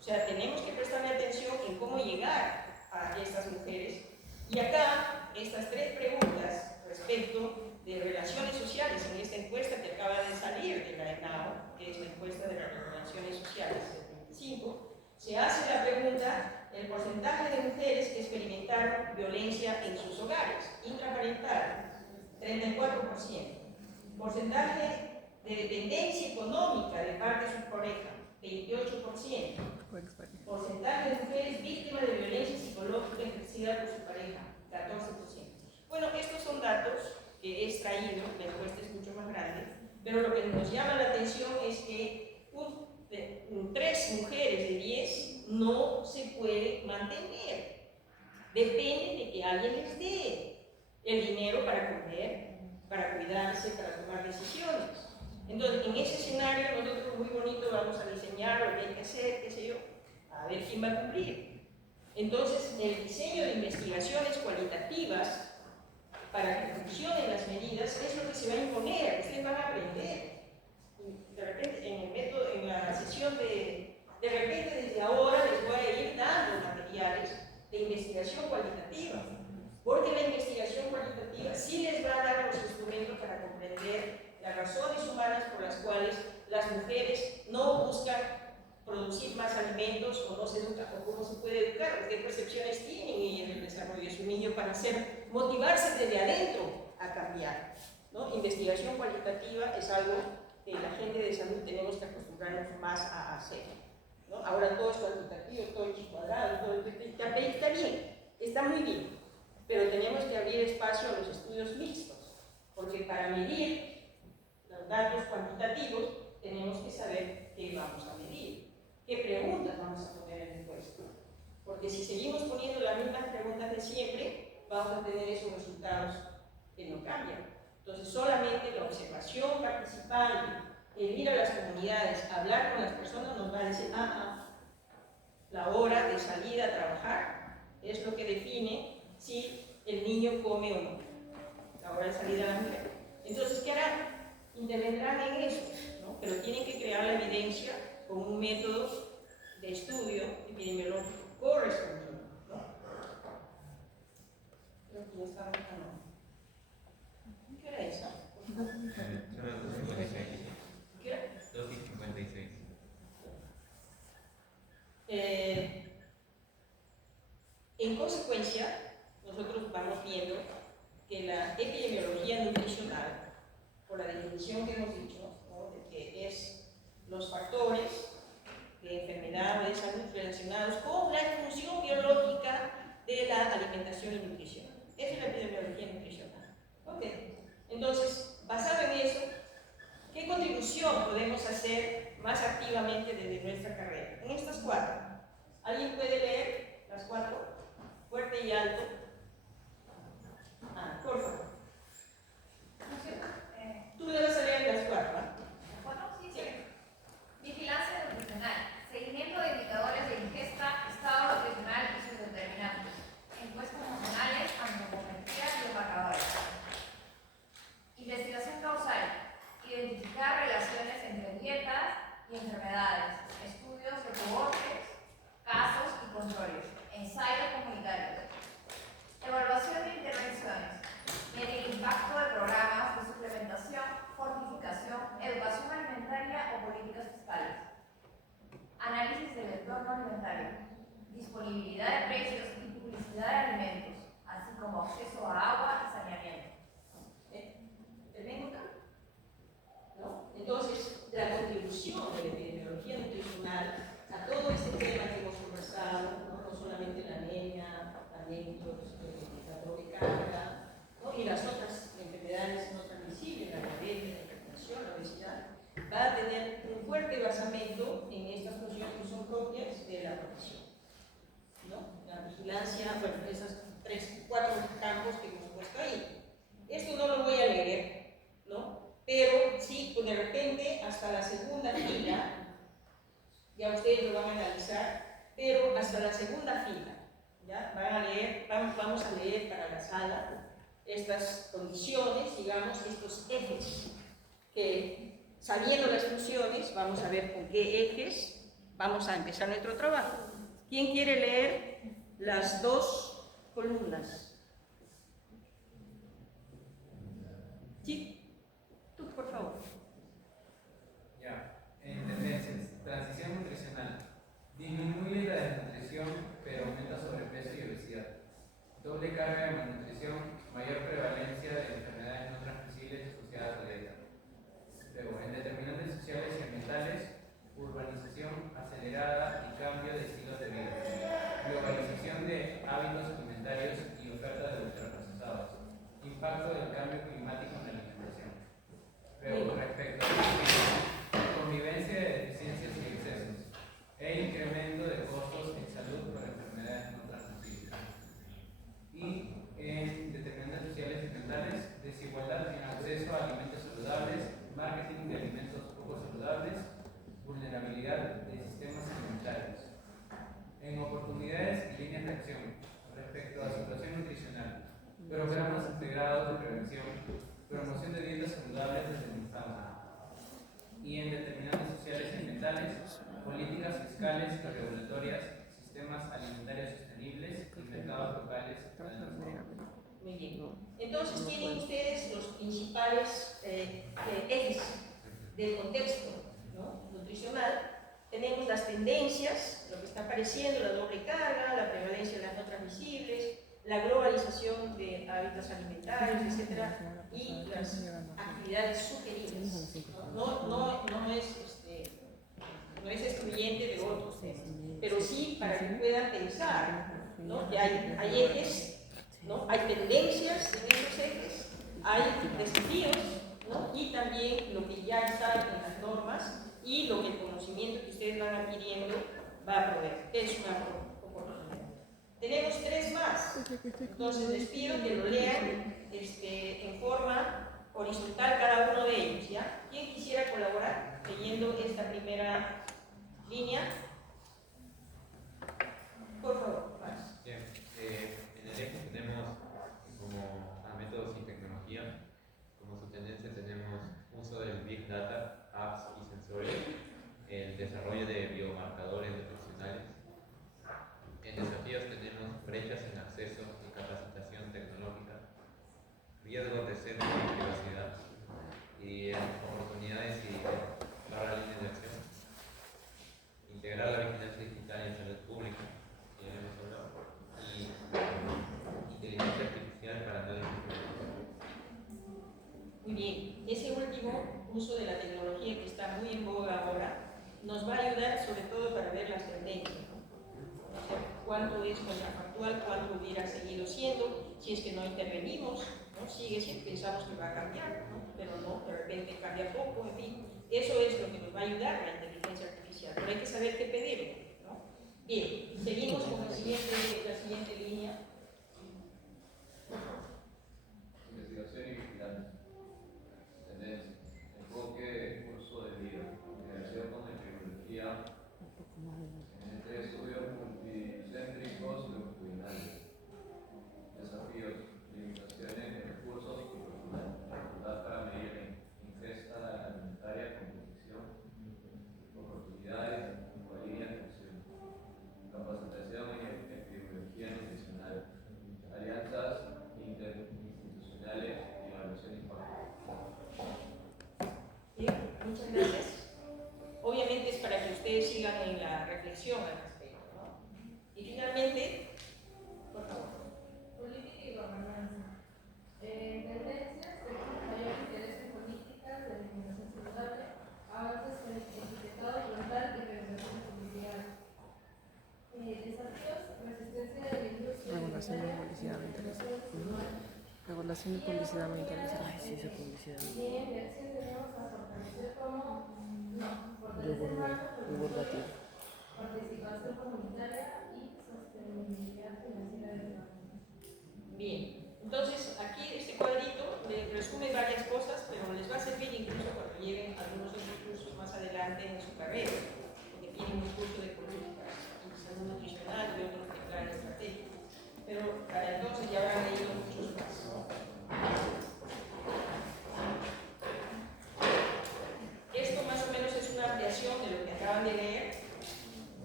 O sea, tenemos que prestarle atención en cómo llegar a estas mujeres. Y acá, estas 3 preguntas respecto de relaciones sociales, en esta encuesta que acaba de salir de la ENAO, que es la encuesta de las relaciones sociales del 25, se hace la pregunta, el porcentaje de mujeres que experimentaron violencia en sus hogares, intraparental, 34%. Porcentaje de dependencia económica de parte de su pareja, 28%. Porcentaje de mujeres víctimas de violencia psicológica ejercida por su pareja, 14%. Bueno, estos son datos que he extraído, la encuesta es mucho más grande, pero lo que nos llama la atención es que 3 mujeres de 10 no se puede mantener. Depende de que alguien les dé el dinero para comer, para cuidarse, para tomar decisiones. Entonces, en ese escenario, nosotros muy bonito vamos a diseñar lo que hay que hacer, qué sé yo, a ver quién va a cumplir. Entonces, el diseño de investigaciones cualitativas para que funcionen las medidas es lo que se va a imponer, ustedes van a aprender. Y de repente, en el método, en la sesión de repente desde ahora les voy a ir dando materiales de investigación cualitativa, porque la investigación cualitativa sí les va a dar los instrumentos para comprender las razones humanas por las cuales las mujeres no buscan producir más alimentos o no se educan, o cómo se puede educar, qué percepciones tienen en el desarrollo de su niño para motivarse desde adentro a cambiar, ¿no? Investigación cualitativa es algo que la gente de salud tenemos que acostumbrarnos más a hacer, ¿no? Ahora todo es cuantitativo, todo es cuadrado, todo está bien, está muy bien, pero tenemos que abrir espacio a los estudios mixtos, porque para medir los datos cuantitativos tenemos que saber qué vamos a medir. ¿Qué preguntas vamos a poner en la encuesta? Porque si seguimos poniendo las mismas preguntas de siempre, vamos a tener esos resultados que no cambian. Entonces, solamente la observación participante, el ir a las comunidades, hablar con las personas, nos va a decir, la hora de salida a trabajar es lo que define si el niño come o no. La hora de salida a la mujer. Entonces, ¿qué harán? Intervendrán en eso, ¿no? Pero tienen que crear la evidencia con un método de estudio epidemiológico correspondiente, ¿no? Creo que ya estamos ¿qué hora es? Son las 2:56. ¿Qué hora? 2:56. En consecuencia, nosotros vamos viendo que la epidemiología nutricional, por la definición que hemos dicho, ¿no?, de que es los factores de enfermedad o de salud relacionados con la función biológica de la alimentación y nutrición. Esa es la epidemiología nutricional. Ok, entonces, basado en eso, ¿qué contribución podemos hacer más activamente desde nuestra carrera? En estas 4. ¿Alguien puede leer las 4? Fuerte y alto. Ah, por favor. Tú le vas a leer las 4, ¿ah? Bueno, sí, sí. Vigilancia nutricional. Seguimiento de indicadores de ingesta, estado nutricional y sus determinantes. Encuestas nacionales, antropometría y los marcadores. Investigación causal. Identificar relaciones entre dietas y enfermedades. Estudios de cohortes, casos y controles. Ensayos comunitarios. Evaluación de intervenciones. Medir el impacto de programas de suplementación, fortificación, educación alimentaria o políticas fiscales. Análisis del entorno alimentario. Disponibilidad de precios y publicidad de alimentos, así como acceso a agua y saneamiento. ¿Tenemos acá? ¿No? Entonces, la contribución de la epidemiología nutricional a todo este tema que hemos conversado, no solamente la anemia, anémicos, la doble carga, ¿no?, y las otras enfermedades no transmisibles, la diabetes, la hipertensión, la obesidad, va a tener un fuerte basamento en estas funciones que son propias de la profesión, ¿no? La vigilancia, bueno, esos 4 campos que hemos puesto ahí. Esto no lo voy a leer, ¿no? Pero sí, pues de repente, hasta la segunda fila, ya ustedes lo van a analizar, pero hasta la segunda fila, ¿ya? Van a leer, vamos a leer para la sala estas condiciones, digamos, estos ejes, que sabiendo las funciones, vamos a ver con qué ejes vamos a empezar nuestro trabajo. ¿Quién quiere leer las 2 columnas? Sí, tú, por favor. Ya, en tendencias, transición nutricional. Disminuye la desnutrición, pero aumenta sobrepeso y obesidad. Doble carga de malnutrición, mayor prevalencia de enfermedades no transmisibles asociadas a la dieta. Luego, en determinantes sociales y ambientales, urbanización acelerada y cambio de estilos de vida. Globalización de hábitos alimentarios y oferta de ultraprocesados. Impacto del cambio climático en la alimentación. Luego, respecto a convivencia de deficiencias y excesos e incremento de costos en salud por enfermedades no transmisibles. Y en determinantes sociales y ambientales, desigualdad en acceso a alimentos saludables, marketing de alimentos poco saludables, vulnerabilidad de sistemas alimentarios. En oportunidades y líneas de acción, respecto a situación nutricional, programas integrados de prevención, promoción de dietas saludables desde la infancia. Y en determinantes sociales y ambientales, políticas fiscales y regulatorias, sistemas alimentarios sostenibles y mercados locales. Muy bien. Entonces tienen ustedes los principales ejes del contexto, ¿no?, nutricional. Tenemos las tendencias, lo que está apareciendo, la doble carga, la prevalencia de las no transmisibles, la globalización de hábitos alimentarios, etc. Y las actividades sugeridas. No es excluyente de otros temas, pero sí para que puedan pensar, ¿no?, que hay ejes, ¿no?, hay tendencias en esos ejes, hay desafíos, ¿no?, y también lo que ya está en las normas y lo que el conocimiento que ustedes van adquiriendo va a proveer. Es una oportunidad. Tenemos 3 más, entonces les pido que lo lean en forma horizontal cada uno de ellos, ¿ya? ¿Quién quisiera colaborar leyendo esta primera línea? Por favor, más. Bien, en el eje tenemos como a métodos y tecnología, como su tendencia tenemos uso del Big Data, apps y sensores, el desarrollo de biomarcadores nutricionales. En desafíos tenemos brechas en acceso y capacitación tecnológica, riesgos de centro y privacidad, y en oportunidades y líneas de acción, integrar la vigilancia digital en salud pública, que ya hemos hablado, y uso de la tecnología que está muy en boga ahora, nos va a ayudar sobre todo para ver las tendencias, ¿no? O sea, cuánto es contrafactual, cuánto hubiera seguido siendo, si es que no intervenimos, ¿no? Sigue siendo, pensamos que va a cambiar, ¿no? Pero no, de repente cambia poco, en fin. Eso es lo que nos va a ayudar la inteligencia artificial, pero hay que saber qué pedir, ¿no? Bien, seguimos con la siguiente línea. Investigación y vigilancia. Tendencias. Enfoque, curso de vida. Relación con la tecnología. Entre estudios multicéntricos y longitudinales. Desafíos. Limitaciones de recursos y personal. Dificultad para medir la ingesta alimentaria, composición. Oportunidades. Líneas de acción. Capacitación en epidemiología nutricional. Alianzas interinstitucionales y evaluación de impacto. Bien, muchas gracias. Obviamente es para que ustedes sigan en la reflexión al respecto, ¿no? Y finalmente, por favor. Política y gobernanza. Tendencias de mayor interés en políticas de alimentación saludable, avances con el etiquetado frontal y regulación de publicidad. Desafíos, resistencia de la industria Regulación de publicidad me interesa. Regulación de publicidad me interesa. Ay, sí, esa publicidad. Bien, de acción tenemos a fortalecer como fortalecer marcas Divulgativo. participación comunitaria y sostenibilidad financiera de la economía. Bien, entonces aquí este cuadrito le resume varias cosas, pero les va a servir incluso cuando lleguen algunos de estos cursos más adelante en su carrera, porque tienen un curso de política y salud nutricional y otros de plan estratégico. Pero para entonces ya habrán leído muchos más, ¿no? Esto más o menos es una ampliación de lo que acaban de leer.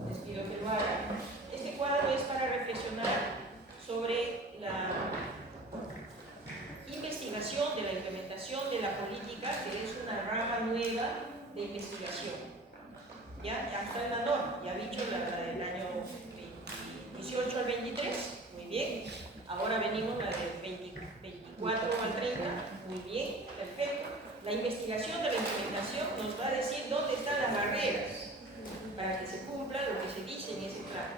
Les pido que lo hagan. Este cuadro es para reflexionar sobre la investigación de la implementación de la política, que es una rama nueva de investigación. Ya está en la norma, ya ha dicho la del año 18 al 23, muy bien. Ahora venimos la del 24 al 30, muy bien, perfecto. La investigación de la implementación nos va a decir dónde están las barreras para que se cumpla lo que se dice en ese plan,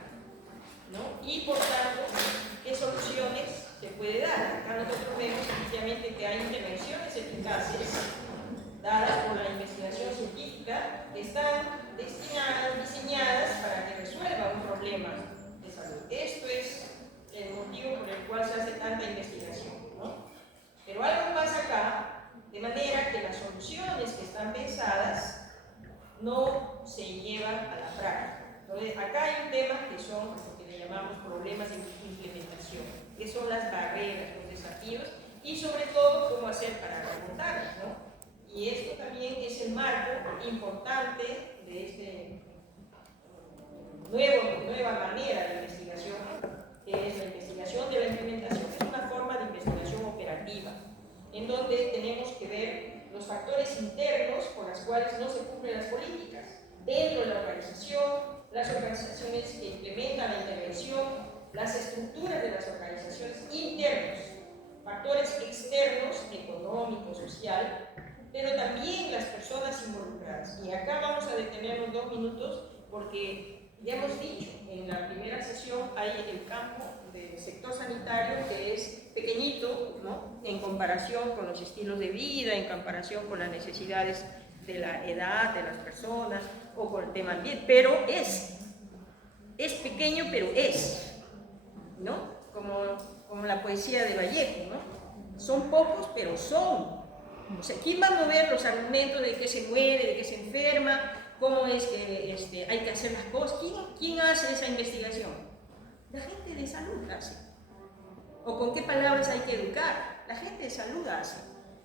¿no? Y por tanto, ¿qué soluciones se puede dar? Acá nosotros vemos efectivamente que hay intervenciones eficaces dadas por la investigación científica que están diseñadas para que resuelvan un problema de salud. Esto es el motivo por el cual se hace tanta investigación, ¿no? Pero algo pasa acá, de manera que las soluciones que están pensadas no se llevan a la práctica. Entonces, acá hay un tema que son lo que le llamamos problemas de implementación, que son las barreras, los desafíos y sobre todo cómo hacer para remontarlas, ¿no? Y esto también es el marco importante de este nueva manera de investigación, que es la investigación de la implementación, que es una forma de investigación operativa, en donde tenemos que ver los factores internos por los cuales no se cumplen las políticas dentro de la organización, las organizaciones que implementan la intervención, las estructuras de las organizaciones internos, factores externos, económico, social, pero también las personas involucradas. Y acá vamos a detenernos 2 minutos porque ya hemos dicho, en la primera sesión hay el campo del sector sanitario que es pequeñito, ¿no? En comparación con los estilos de vida, en comparación con las necesidades de la edad de las personas o con el tema ambiente, pero es pequeño, pero es, ¿no? Como la poesía de Vallejo, ¿no? Son pocos, pero son. O sea, ¿quién va a mover los argumentos de que se muere, de que se enferma, cómo es que hay que hacer las cosas? ¿Quién hace esa investigación? La gente de salud hace. ¿O con qué palabras hay que educar? La gente de salud hace.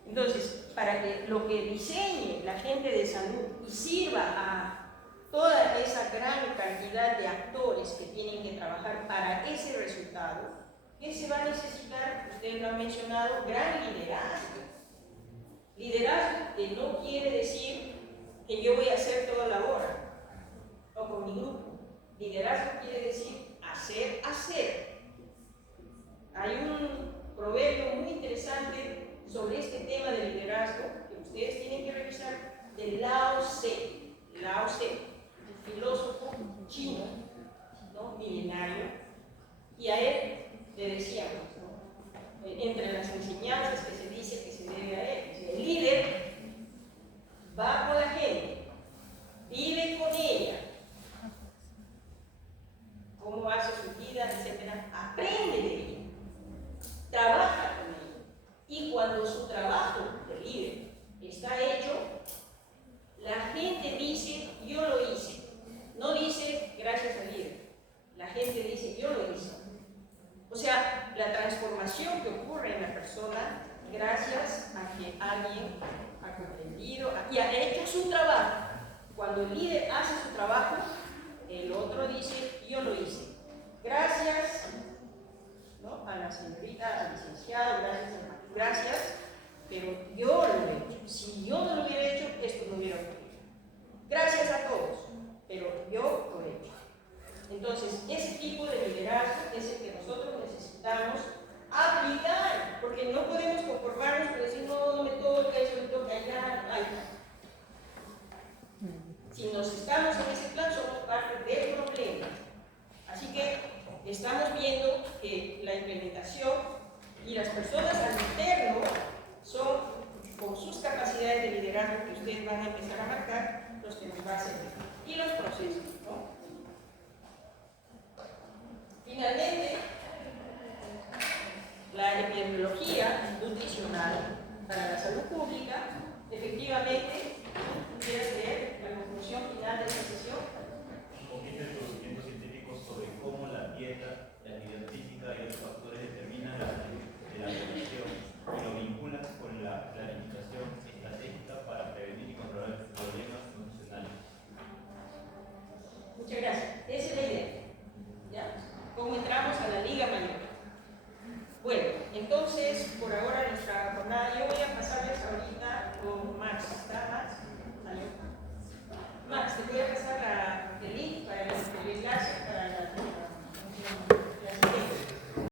Entonces, para que lo que diseñe la gente de salud y sirva a toda esa gran cantidad de actores que tienen que trabajar para ese resultado, ¿qué se va a necesitar? Ustedes lo han mencionado, gran liderazgo. Liderazgo que no quiere decir que yo voy a hacer toda la hora o con mi grupo. Liderazgo quiere decir hacer. Hay un proverbio muy interesante sobre este tema de liderazgo que ustedes tienen que revisar decíamos, ¿no? Entre las enseñanzas que se dice que se debe a él. El líder va con la gente, vive con ella, cómo hace su vida, etc. Aprende de ella, trabaja con ella. Y cuando su trabajo de líder está hecho, la gente dice, yo lo hice. No dice, gracias al líder. La gente dice, yo lo hice. O sea, la transformación que ocurre en la persona, gracias a que alguien ha comprendido y ha hecho su trabajo. Cuando el líder hace su trabajo, el otro dice, yo lo hice. Gracias, ¿no?, a la señorita, al licenciado, gracias, pero yo lo he hecho. Si yo no lo hubiera hecho, esto no hubiera ocurrido. Gracias a todos, pero yo lo he hecho. Entonces, ese tipo de liderazgo es el que nosotros necesitamos aplicar, porque no podemos conformarnos con decir, no, no me toca, eso me toca, ya, ay. Si nos estamos en ese plan, somos parte del problema. Así que estamos viendo que la implementación y las personas al interno son, con sus capacidades de liderazgo que ustedes van a empezar a marcar, los que nos va a servir. Y los procesos, ¿no? Finalmente, la epidemiología nutricional para la salud pública, efectivamente, ¿quieres leer la conclusión final de esta sesión? Un poquito de conocimientos científicos sobre cómo la dieta